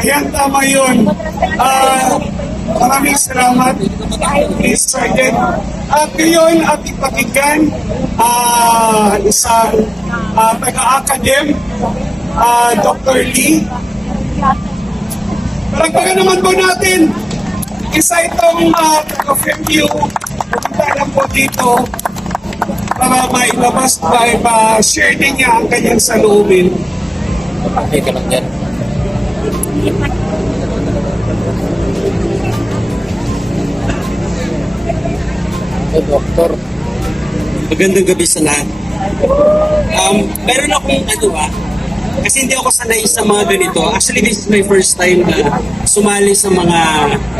Ayan, tama yun. Maraming salamat, Miss Sergeant. At ngayon, ating pakinggan isang taga-academ, Dr. Lee. Palagpagan naman po natin, isa itong taga-FEMU. Pupunta lang po dito para mailabas, ma-share din niya ang kanyang saloobin. Okay ka lang dyan. Doktor. Magandang gabi sa lahat. Meron akong kasi hindi ako sanay sa mga ganito. Actually, this is my first time na sumali sa mga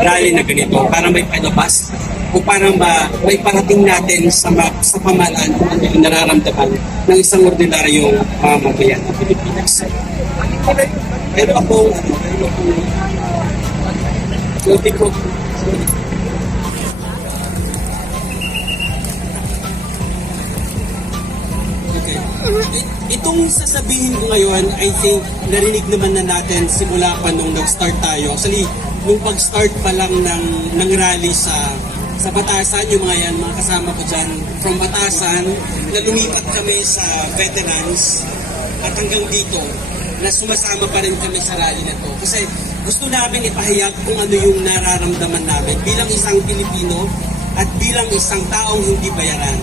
rally na ganito. Para may palabas o para may parating natin sa pamahalaan kung ano yung nararamdaman ng isang ordinaryong mamamayan ng Pilipinas. Pero ako, itong sasabihin ko ngayon, I think narinig naman na natin simula pa nung nag-start tayo. Actually, nung pag-start pa lang ng rally sa Batasan, yung mga yan, mga kasama ko dyan from Batasan, na lumipat kami sa veterans at hanggang dito, na sumasama pa rin kami sa rally na to. Kasi gusto namin ipahayag kung ano yung nararamdaman namin bilang isang Pilipino at bilang isang taong hindi bayaran.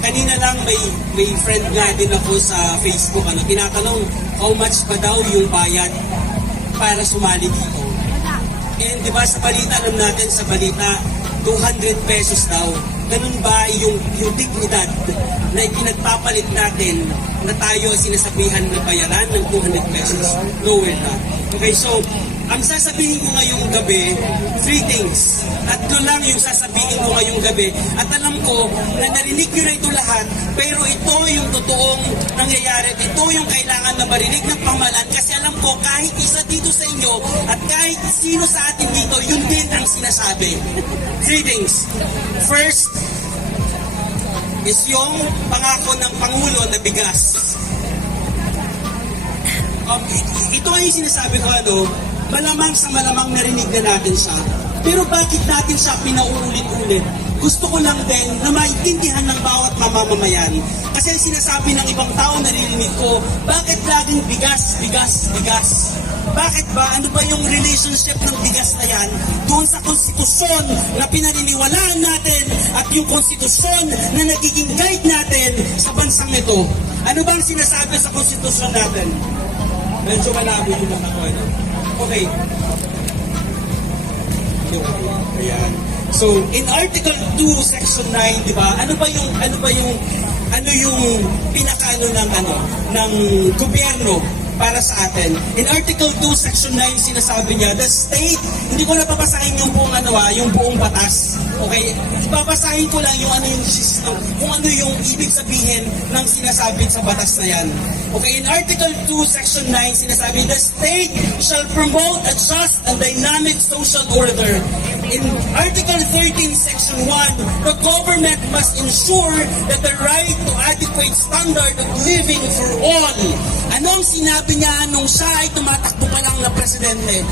Kanina lang may friend nga din ako sa Facebook, tinatanong how much pa daw yung bayad para sumali dito. And di ba sa balita, alam natin sa balita, 200 pesos daw. Ganun ba yung dignidad na ipinagpapalit natin na tayo sinasabihan na bayaran ng 200 pesos? No, we're not. Okay, so ang sasabihin ko ngayong gabi, 3 things. Tatlo lang yung sasabihin ko ngayong gabi. At alam ko na narinig nyo na ito lahat, pero ito yung totoong nangyayari. Ito yung kailangan na marinig ng pamahalaan. Kasi alam ko, kahit isa dito sa inyo, at kahit sino sa atin dito, yun din ang sinasabi. 3 things. First, is yung pangako ng Pangulo na bigas. Ito ay sinasabi ko, malamang sa malamang narinig na natin siya. Pero bakit natin siya pinauulit-ulit? Gusto ko lang din na maintindihan ng bawat mamamayan. Kasi sinasabi ng ibang tao naririnig ko, bakit laging bigas, bigas, bigas? Bakit ba? Ano ba yung relationship ng bigas na yan doon sa konstitusyon na pinaniniwalaan natin at yung konstitusyon na nagiging guide natin sa bansang ito? Ano ba ang sinasabi sa konstitusyon natin? Medyo malabo yung ako. Okay. Ayan. So, in Article 2, Section 9, di ba? Ano yung pinakaano ng gobyerno para sa atin? In Article 2, Section 9, sinasabi niya, the state, hindi ko napapasahin yung buong batas. Okay? Ipapasahin ko lang yung kung ano yung ibig sabihin ng sinasabi sa batas na yan. Okay, in Article 2, Section 9, sinasabi, the state shall promote a just and dynamic social order. In Article 13, Section 1, the government must ensure that the right to adequate standard of living for all. Anong sinabi niya nung siya ay tumatakbo pa lang na presidente?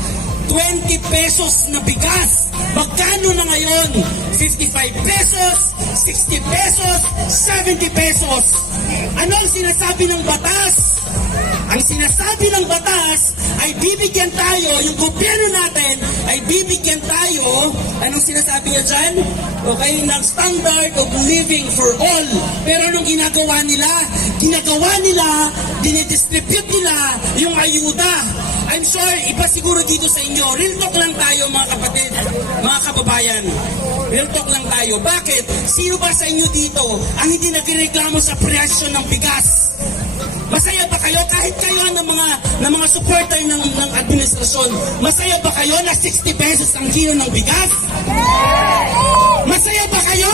20 pesos na bigas. Magkano na ngayon? 55 pesos, 60 pesos, 70 pesos. Ano ang sinasabi ng batas? Ang sinasabi ng batas ay bibigyan tayo, yung gobyerno natin ay bibigyan tayo, anong sinasabi niya dyan? Okay, ng standard of living for all. Pero anong ginagawa nila? Dinidistribute nila yung ayuda. I'm sure, iba siguro dito sa inyo, real talk lang tayo mga kapatid, mga kababayan. Real talk lang tayo. Bakit? Sino ba sa inyo dito ang hindi nagreklamo sa presyo ng bigas? Masaya ba kayo kahit kayo ng mga supporter ng administrasyon? Masaya ba kayo na 60 pesos ang kilo ng bigas? Masaya ba kayo?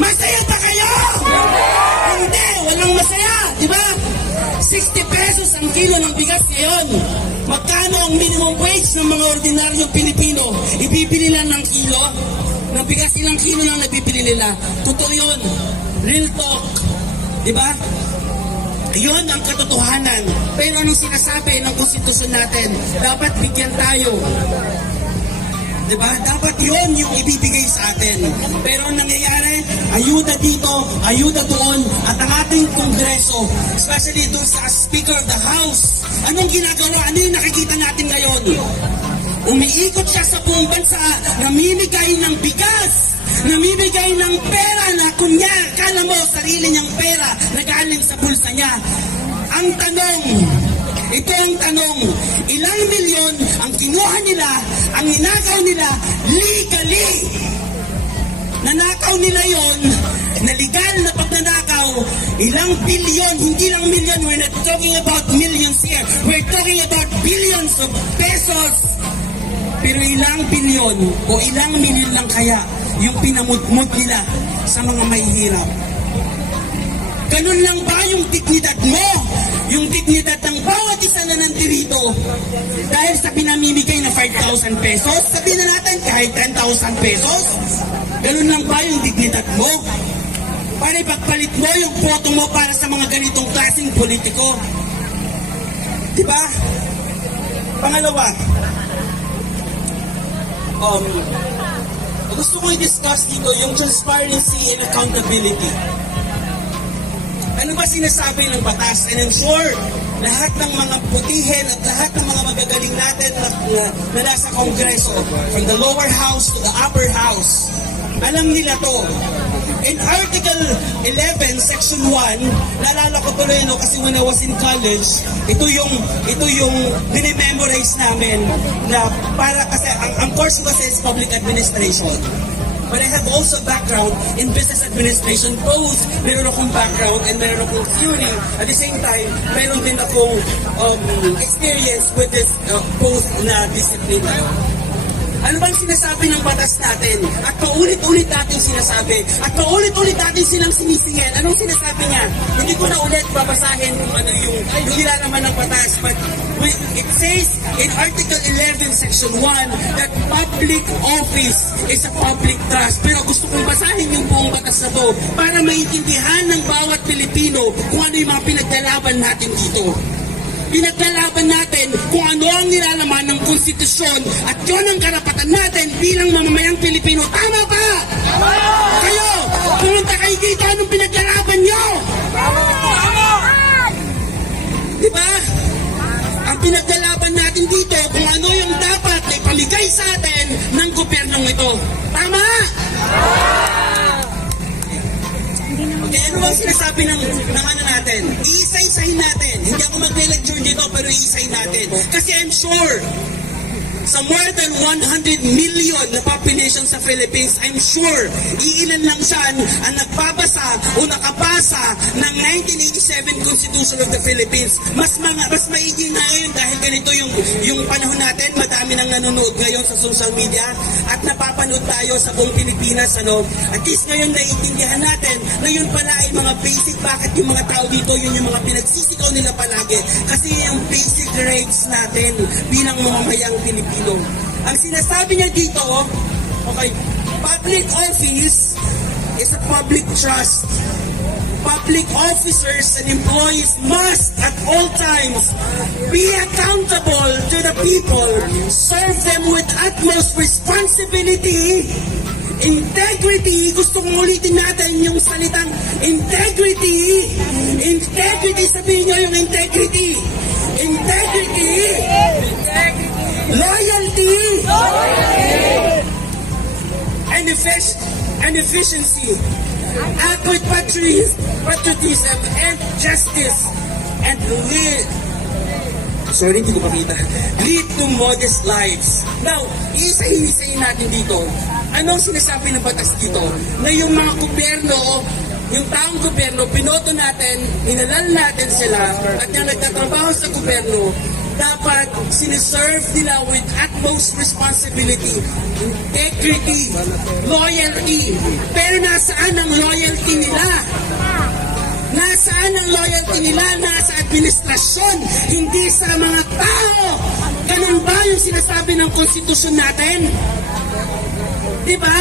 Masaya ba kayo? Hindi, walang masaya, di ba? 60 pesos ang kilo ng bigas ngayon. Magkano ang minimum wage ng mga ordinaryong Pilipino? Ibibili lang ng kilo ng bigas, ilang kilo lang nabibili nila. Totoo yun. Real talk. Di ba? Iyon ang katotohanan. Pero anong sinasabi ng konstitusyon natin? Dapat bigyan tayo. Diba? Dapat yun yung ibibigay sa atin. Pero ang nangyayari, ayuda dito, ayuda doon, at ang ating kongreso, especially doon sa Speaker of the House, anong ginagawa? Ano yung nakikita natin ngayon? Umiikot siya sa buong bansa, namimigay ng bigas, namimigay ng pera na kunya, kala mo sarili niyang pera na galing sa bulsa niya. Ang tanong, ito ang tanong, ilang milyon ang kinuha nila, ang ninakaw nila legally? Nanakaw nila yon, na legal na pagnanakaw, ilang bilyon, hindi lang milyon, we're not talking about millions here, we're talking about billions of pesos. Pero ilang bilyon o ilang milyon lang kaya yung pinamudmud nila sa mga mahihirap? Ganun lang ba yung dignidad mo? Yung dignidad ng bawat isa na nandirito dahil sa pinamimigay na 5,000 pesos? Sabihin na natin kahit 10,000 pesos? Ganun lang ba yung dignidad mo? Para ipagpalit mo yung boto mo para sa mga ganitong klaseng politiko? Diba? Pangalawa, gusto ko i-discuss dito yung transparency and accountability. Ano ba sinasabi ng batas? And I'm sure lahat ng mga putihin at lahat ng mga magagaling natin na nasa Kongreso, from the lower house to the upper house, alam nila to. In Article 11, Section 1, naalala ko tuloy kasi when I was in college, ito yung dinimemorize namin na para kasi ang course ko is public administration. But I have also background in business administration. Both, meron akong background and meron akong theory. At the same time, meron din akong experience with this both na discipline. Ano bang sinasabi ng batas natin? At paulit-ulit natin sinasabi. At paulit-ulit natin silang sinisingil. Anong sinasabi niya? Hindi ko na ulit babasahin kung ano yung nilalaman ng batas. But it says in Article 11, Section 1, that public office is a public trust. Pero gusto kong basahin yung buong batas na to para maintindihan ng bawat Pilipino kung ano yung mga pinaglalaban natin dito. Pinaglalaban natin kung ano ang nilalaman ng konstitusyon at yun ang karapatan natin bilang mamamayang Pilipino. Tama ba? Tama! Kayo, pumunta kayo dito, anong pinaglalaban nyo? Tama! Diba? Ang pinaglalaban natin dito kung ano yung dapat na ipamigay sa atin ng gobyernong ito. Tama? Okay, ano bang sinasabi ng ano natin? Iisa-isahin natin. Hindi ako mag-lecture dito pero iisa-isahin natin. Kasi I'm sure sa more than 100 million na population sa Philippines, I'm sure iilan lang siya ang nagbabasa o nakabasa ng 1987 Constitution of the Philippines. Mas maiging na ngayon dahil ganito yung panahon natin, madami nang nanonood ngayon sa social media at napapanood tayo sa buong Pilipinas. At least ngayon naiintindihan natin na yun pala ay mga basic, bakit yung mga tao dito, yun yung mga pinagsisikaw nila palagi. Kasi yung basic rights natin bilang mamamayang Pilipino. Ang sinasabi niya dito, okay, public office is a public trust. Public officers and employees must at all times be accountable to the people, serve them with utmost responsibility, integrity. Gusto kong ulitin natin yung salitang integrity. Integrity, sabihin nyo yung integrity. Integrity. Loyalty. And efficiency. Act with patriotism and justice. And lead to modest lives. Now, isa-isahin natin dito. Anong sinasabi ng batas dito? Na yung mga gobyerno, yung taong gobyerno, pinoto natin, inalal natin sila, at yung nagtatrabaho sa gobyerno, dapat siniserve nila with utmost responsibility, integrity, loyalty. Pero nasaan ang loyalty nila? Nasaan ang loyalty nila? Nasa administrasyon, hindi sa mga tao. Ganun ba yung sinasabi ng konstitusyon natin? Diba?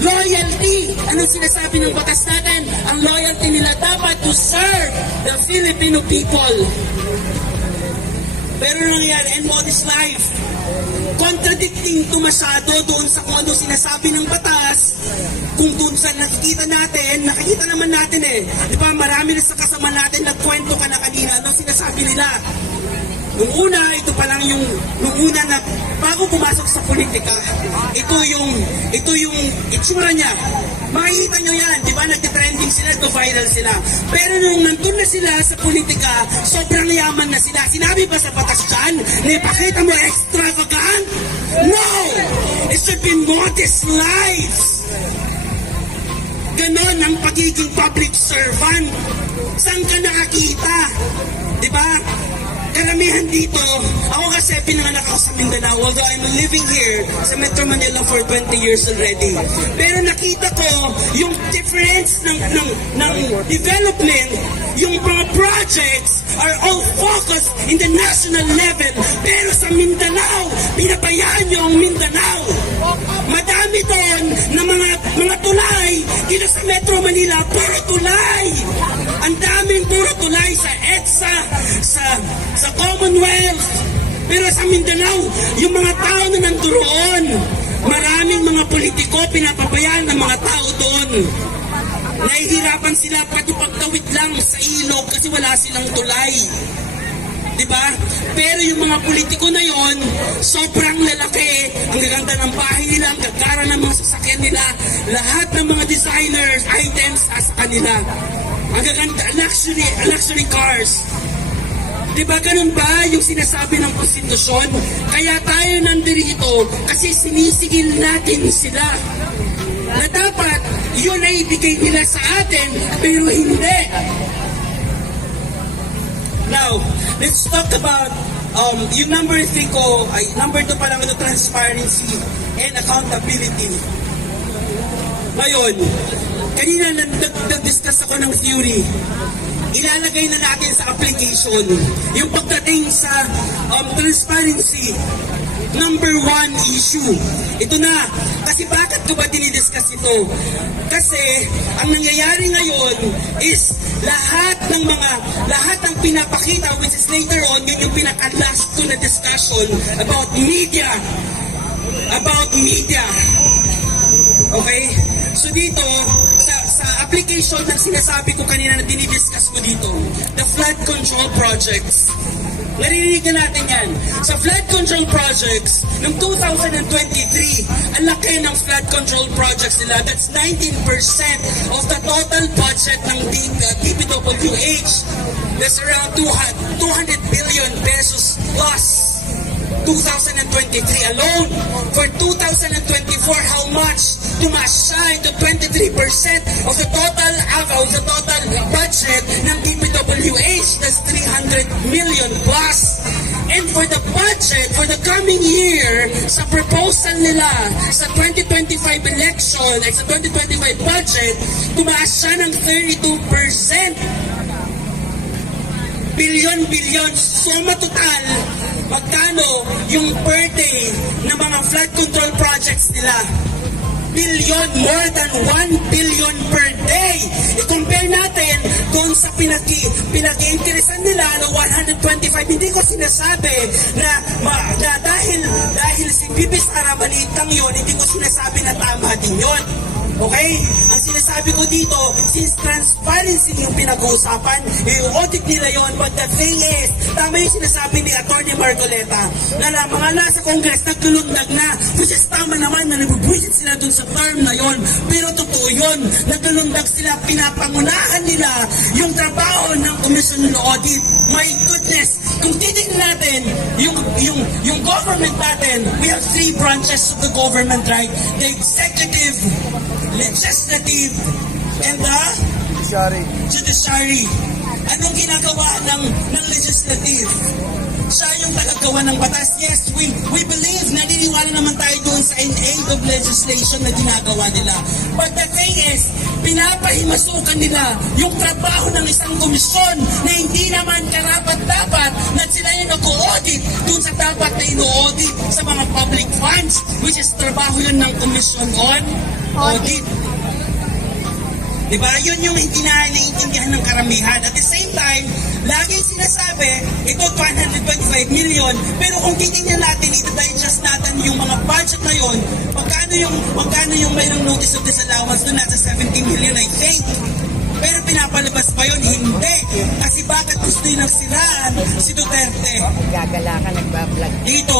Loyalty! Anong sinasabi ng batas natin? Ang loyalty nila dapat to serve the Filipino people. Pero nangyari, and what is life? Contradicting to masyado doon sa kung ano sinasabi ng batas, kung doon sa nakikita naman natin eh. Di ba, marami na sa kasama natin, nagkwento ka na kanina, ano sinasabi nila? Nung una, ito pa lang nung una na, bago pumasok sa politika, ito yung itsura niya. Makikita nyo yan, di ba, nag-trending sila, viral sila. Pero nung nandun na sila sa politika, sobrang yaman na sila. Sinabi ba sa batas dyan, na ipakita mo extravagant? No! It should be modest lives. Ganon ang pagiging public servant. Saan ka nakakita? Di ba? Karamihan dito, ako kasi pinanganak ako sa Mindanao, although I'm living here sa Metro Manila for 20 years already. Pero nakita ko yung difference ng development, yung mga projects are all focused in the national level. Pero sa Mindanao, pinabayaan niyo ang Mindanao. Madami doon na mga tulay dito sa Metro Manila, puro tulay. Ang daming puro tulay sa EDSA, sa Commonwealth. Pero sa Mindanao, yung mga tao na nandoon, maraming mga politiko pinapabayaan ng mga tao doon. Nahihirapan sila pati pagtawid lang sa ilog kasi wala silang tulay. Diba? Pero yung mga politiko na yon, sobrang lalaki. Ang gaganda ng bahay nila, ang gagara ng mga sasakyan nila, lahat ng mga designers, items sa kanila. Ang gaganda, luxury cars. Diba ganun ba yung sinasabi ng konstitusyon? Kaya tayo nandito kasi sinisigil natin sila. Na dapat yun ay ibigay nila sa atin, pero hindi. Now, let's talk about yung number 2 pa lang ito, transparency and accountability. Ngayon, kanina nag-discuss ako ng theory. Ilalagay na natin sa application yung pagdating sa transparency. Number 1 issue. Ito na. Kasi bakit ko ba dinidiscuss ito? Kasi ang nangyayari ngayon is lahat ng pinapakita, which is later on, yun yung pinaka-last ko na discussion about media. Okay? So dito, sa application na sinasabi ko kanina na dinidiscuss ko dito, the flood control projects. Naririnig na natin yan. Sa flood control projects, noong 2023, ang laki ng flood control projects nila. That's 19% of the total budget ng DPWH. That's around 200 billion pesos plus. 2023 alone. For 2024, how much? Tumaas siya into 23% of the total budget ng DPWH. That's 300 million plus. And for the budget, for the coming year, sa proposal nila, sa 2025 election, like sa 2025 budget, tumaas siya ng 32%. Billion. Suma total, magkano yung per day ng mga flood control projects nila? Billion, more than 1 billion per day. I-compare natin doon sa pinag-interesan nila na 125. Hindi ko sinasabi na dahil si Bibi Sara maliit lang yun, hindi ko sinasabi na tama din yun. Okay? Ang sinasabi ko dito, since transparency yung pinag-uusapan, i-audit nila yon. But the thing is, tama yung sinasabi ni Atty. Marcoleta na mga nasa Congress nagtulundag na, which is tama naman na nabubwisit sila dun sa term na yon. Pero totoo yun, nagtulundag sila, pinapangunahan nila yung trabaho ng Commission on Audit. My goodness, kung titignan natin yung government natin, we have 3 branches of the government, right? The executive, legislative, and the judiciary. Anong ginagawa ng legislative? Siya yung tagagawa ng batas. Yes, we believe, naniniwala naman tayo doon sa aid of legislation na ginagawa nila. But the thing is, pinapahimasukan nila yung trabaho ng isang komisyon na hindi naman karapat-dapat na sila yung nag-audit audit dun sa dapat na ino-audit sa mga public funds, which is trabaho yun ng Commission on Audit. Diba? Yun yung hindi na naiintindihan ng karamihan. At the same time, laging sinasabi, ito 225 million, pero kung titingnan natin, ito-digest natin yung mga budget na yun, magkano yung mayroong notice of disallowance doon, nasa 70 million, I think. Pero pinapalabas pa yun? Hindi. Kasi bakit gusto yun ng siraan si Duterte? Gagala ka, nagbablog. Dito,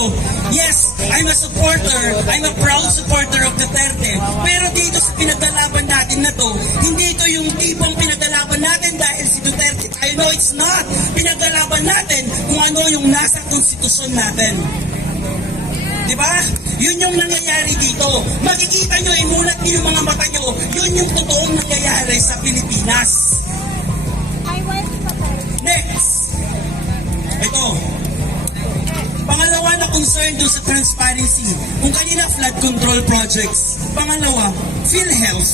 yes, I'm a supporter, I'm a proud supporter of Duterte. Pero dito sa pinaglalaban natin na to, hindi ito yung tipong pinaglalaban natin dahil si Duterte. I know it's not. Pinaglalaban natin kung ano yung nasa konstitusyon natin. Diba? Yun yung nangyayari dito. Makikita nyo, imulat nyo yung mga mata nyo, yun yung totoong nangyayari sa Pilipinas. Next. Ito. Pangalawa na concern doon sa transparency. Kung kanina flood control projects. Pangalawa, PhilHealth.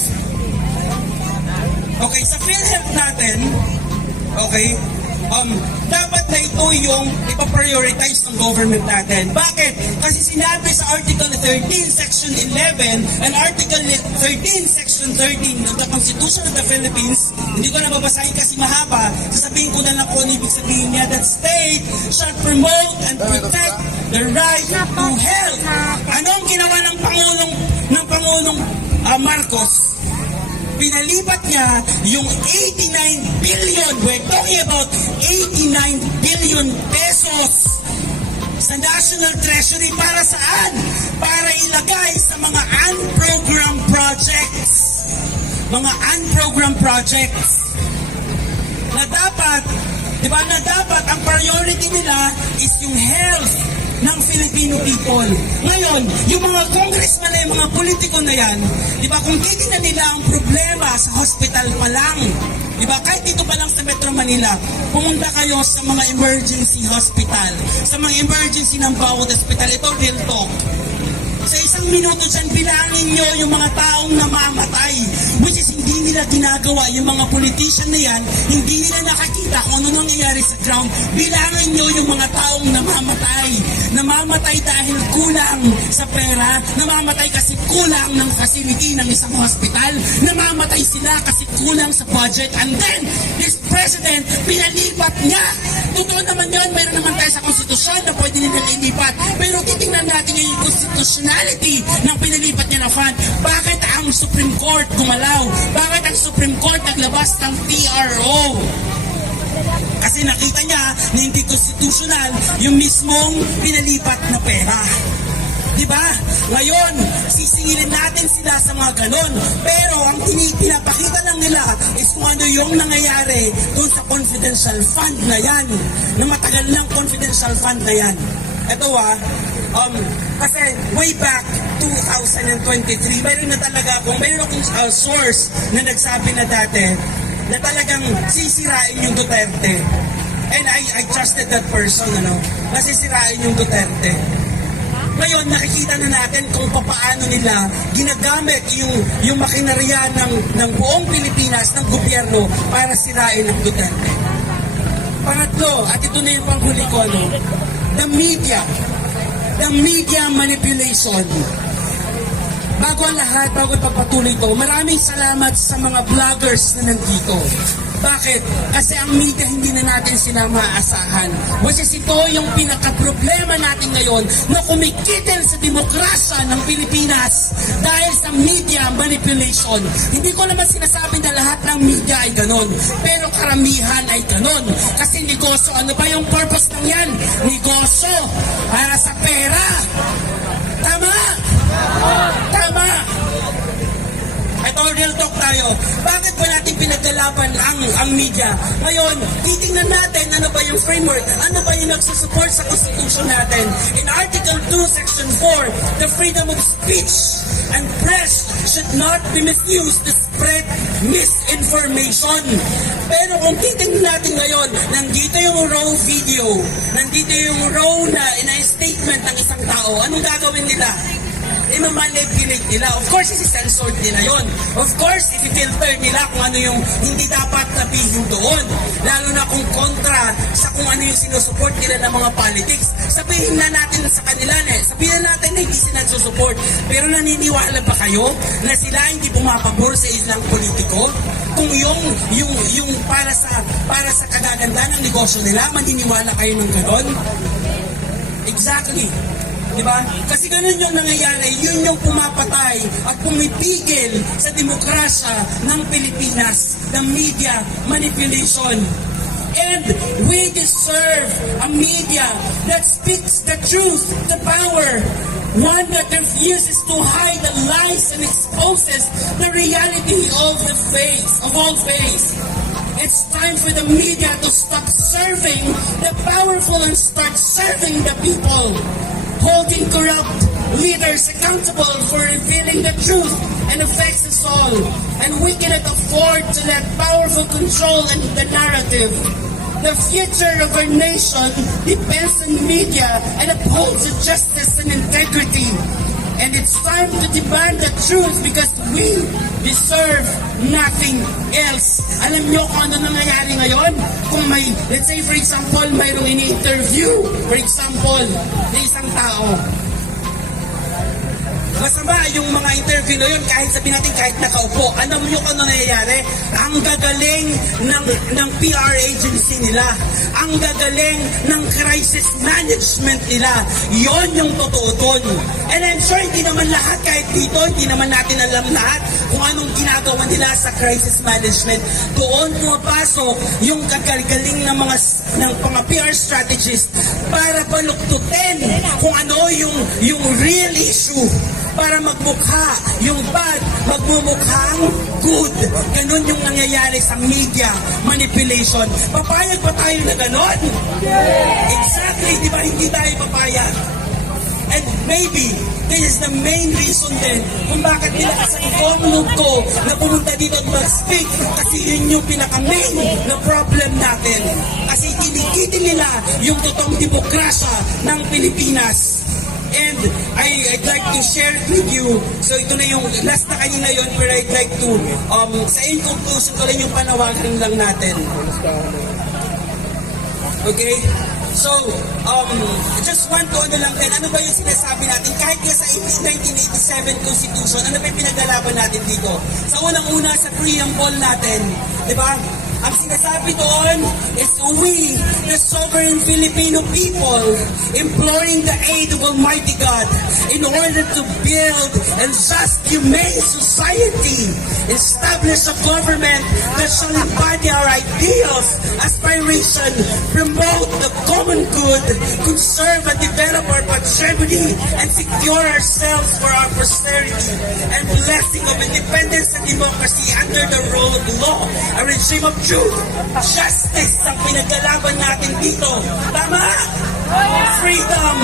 Okay, sa PhilHealth natin, okay, dapat na ito yung ipaprioritize ng government natin. Bakit? Kasi sinabi sa Article 13, Section 11, and Article 13, Section 13 of the Constitution of the Philippines, hindi ko na babasahin kasi mahaba, sasabihin ko na lang kung ano ibig sabihin niya, that state shall promote and protect the right to health. Anong ginawa ng Pangulong Marcos? Pinalipat niya yung 89 billion, we're talking about 89 billion pesos sa National Treasury para saan? Para ilagay sa mga unprogrammed projects. Mga unprogrammed projects. Na dapat, di ba na dapat ang priority nila is yung health ng Filipino people. Ngayon, yung mga congressman na yung mga politiko na yan, di ba kung titignan nila ang problema sa hospital pa lang, di ba kahit dito pa lang sa Metro Manila, pumunta kayo sa mga emergency hospital, sa mga emergency ng bawat hospital, ito real talk. Sa isang minuto dyan, bilangin nyo yung mga taong namamatay, which is hindi nila ginagawa. Yung mga politician na yan, hindi nila nakakita kung ano nangyayari sa ground. Bilangin nyo yung mga taong namamatay. Namamatay dahil kulang sa pera, namamatay kasi kulang ng facility ng isang hospital, namamatay sila kasi kulang sa budget. And then, this president, pinalipat niya. Totoo naman yun, mayroon naman tayo sa konstitusyon na pwede nila ilipat. Pero titingnan natin yung constitutionality ng pinalipat niya na fund. Bakit ang Supreme Court gumalaw? Bakit ang Supreme Court naglabas ng TRO? Kasi nakita niya na hindi constitutional yung mismong pinalipat na pera. Diba? Ngayon, sisingilin natin sila sa mga ganon. Pero ang pinapakita lang nila is kung ano yung nangyayari dun sa confidential fund na yan. Na matagal ng confidential fund na yan. Ito kasi way back 2023, mayroon na talaga mayroon akong source na nagsabi na dati na talagang sisirain yung Duterte. And I trusted that person, na sisirain yung Duterte. Ngayon, nakikita na natin kung paano nila ginagamit yung makinarya ng buong Pilipinas, ng gobyerno, para sirain ang Duterte. Pangatlo, at ito na yung panghuli ko, the media manipulation. Bago ang lahat, bago ipagpatuloy ko, maraming salamat sa mga vloggers na nandito. Bakit? Kasi ang media hindi na natin sila maaasahan. Which is ito yung pinaka-problema natin ngayon na kumikitil sa demokrasya ng Pilipinas dahil sa media manipulation. Hindi ko naman sinasabi na lahat ng media ay ganon, pero karamihan ay ganon. Kasi negosyo, ano ba yung purpose ng yan? Negosyo para sa pera. Tama? Tama! Ito, real talk tayo. Bakit ba natin pinaglalaban ang media? Ngayon, titingnan natin ano ba yung framework, ano ba yung nagsusupport sa Constitution natin. In Article 2, Section 4, the freedom of speech and press should not be misused to spread misinformation. Pero kung titingnan natin ngayon, nandito yung raw video, nandito yung raw na statement ng isang tao, anong gagawin nila? i-manipulate nila. Of course, isi-censored nila yon. Of course, i-filter nila kung ano yung hindi dapat sabihin doon. Lalo na kung kontra sa kung ano yung sinusupport nila ng mga politics. Sabihin na natin sa kanila, sabihin na natin na hindi sila susupport. Pero naniniwala ba kayo na sila hindi pumapabor sa isang politiko? Kung yung para sa kagaganda ng negosyo nila, maniniwala kayo ng ganon? Exactly. Diba? Kasi ganun yung nangyayari, yun yung pumapatay at pumipigil sa demokrasya ng Pilipinas, ng media manipulation. And we deserve a media that speaks the truth, the power, one that refuses to hide the lies and exposes the reality of the face, of all faiths. It's time for the media to stop serving the powerful and start serving the people, holding corrupt leaders accountable for revealing the truth and affects us all. And we cannot afford to let powerful control the narrative. The future of our nation depends on media and upholds the justice and integrity. And it's time to demand the truth because we deserve nothing else. Alam nyo kung ano nangyayari ngayon? Kung may, let's say for example, mayroong ini-interview, for example, na isang tao. Masama yung mga interview na yun, kahit sabihin natin kahit nakaupo. Alam nyo kung ano nangyayari? Ang gagaling ng PR agency nila. Ang gagaling ng crisis management nila. Yon yung totoo dun. And I'm sure hindi naman lahat kahit dito, hindi naman natin alam lahat kung anong ginagawa nila sa crisis management. Doon pumapasok yung kagagaling ng mga PR strategists para baluktutin kung ano yung real issue. Para magmukha yung bad, magmumukhang good. Ganun yung nangyayari sa media manipulation. Papayag ba tayo na ganon? Exactly, di ba hindi tayo papayag? And maybe, this is the main reason din kung bakit nila sa i-formulog ko na pumunta dito at mag-speak kasi yun yung pinaka-main na problem natin. Kasi kinikitin nila yung totoong demokrasya ng Pilipinas. And I'd like to share it with you. So ito na yung last na kanina yun, pero I'd like to, sa in conclusion ko lang yung panawagan lang natin. Okay? So, just want to ano lang din, ano ba yung sinasabi natin? Kahit nga sa 1987 Constitution, ano ba yung pinaglalaban natin dito? Sa unang-una, sa preamble natin, di ba? Ang sinasabi doon is we, the sovereign Filipino people, imploring the aid of Almighty God in order to build a just, humane society, establish a government that shall embody our ideals, aspiration, promote the common good, conserve and develop our patrimony, and secure ourselves for our posterity, and blessing of independence and democracy under the rule of law, a regime of truth, justice ang pinaglalaban natin dito. Tama? Freedom,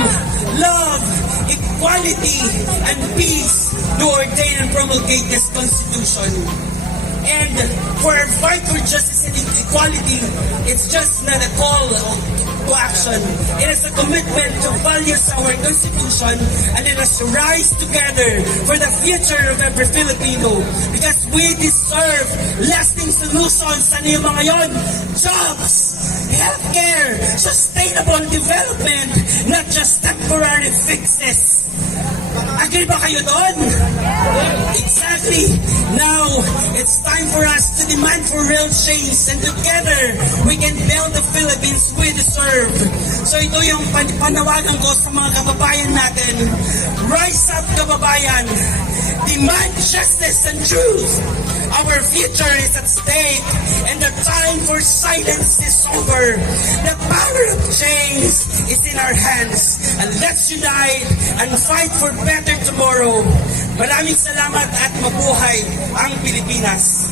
love, equality, and peace to ordain and promulgate this Constitution. And for our fight for justice and equality, it's just not a call to action. It is a commitment to values our Constitution, and let us rise together for the future of every Filipino because we deserve lasting solutions sa niyo mga yon. Jobs, healthcare, sustainable development, not just temporary fixes. Agree ba kayo doon? Exactly. Now, it's time for us to demand for real change and together, we can build the Philippines we deserve. So ito yung panawagan ko sa mga kababayan natin. Rise up, kababayan. Demand justice and truth. Our future is at stake and the time for silence is over. The power of change is in our hands. And let's unite and fight for better tomorrow. Maraming salamat at mabuhay ang Pilipinas.